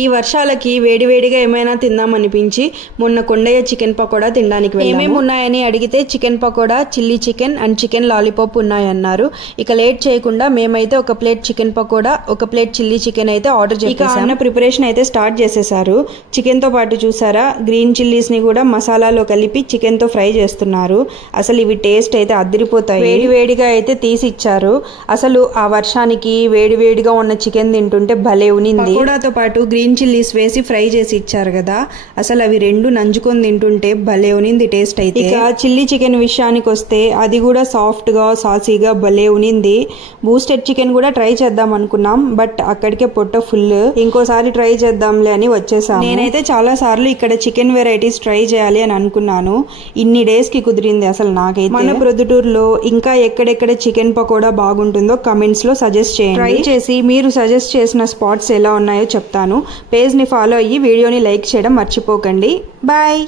ఈ వర్షాలకి వేడివేడిగా ఏమైనా తిందామనిపించి మొన్న కొండయ్య చికెన్ పకోడా తినడానికి వెళ్ళాము. ఏమేమి ఉన్నాయని అడిగితే chicken pakoda, chilli chicken and chicken lollipop ఉన్నాయన్నారు. ఇక లేట్ చేయకుండా మేమైతే ఒక ప్లేట్ చికెన్ పకోడా, ఒక ప్లేట్ చిల్లీ చికెన్ అయితే ఆర్డర్ చేసాము. ఇక అన్న ప్రిపరేషన్ అయితే స్టార్ట్ చేసేసారు. చికెన్ తో పాటు చూసారా గ్రీన్ చిల్లీస్ ని కూడా మసాలాలో కలిపి చికెన్ తో ఫ్రై చేస్తున్నారు. అసలు ఇవి టేస్ట్ అయితే అదిరిపోతాయి. వేడివేడిగా అయితే తీసి ఇచ్చారు. అసలు ఆ వర్షానికి వేడివేడిగా ఉన్న చికెన్ తింటుంటే భలే ఉనింది. పకోడాతో పాటు గ్రీన్ చిల్లీస్ వేసి ఫ్రై చేసి ఇచ్చారు కదా, అసలు అవి రెండు నంజుకొని తింటుంటే భలే ఉనింది టేస్ట్ అయితే. ఇక చిల్లీ చికెన్ విషయానికి వస్తే అది కూడా సాఫ్ట్ గా సాసీగా భలే ఉనింది. బూస్టెడ్ చికెన్ కూడా ట్రై చేద్దాం అనుకున్నాం, బట్ అక్కడికే పొట్ట ఫుల్. ఇంకోసారి ట్రై చేద్దాంలే అని వచ్చేసాము. నేనైతే చాలా సార్లు ఇక్కడ చికెన్ వెరైటీస్ ట్రై చేయాలి అని అనుకున్నాను. ఇన్ని డేస్ కి కుదిరింది అసలు నాకైతే. మన ప్రొద్దుటూరులో ఇంకా ఎక్కడెక్కడ చికెన్ పకోడా బాగుంటుందో కమెంట్స్ లో సజెస్ట్ చేయండి. ట్రై చేసి మీరు సజెస్ట్ చేసిన స్పాట్స్ ఎలా ఉన్నాయో చెప్తాను. పేజ్ ని ఫాలో అయ్యి వీడియోని లైక్ చేయడం మర్చిపోకండి. బాయ్.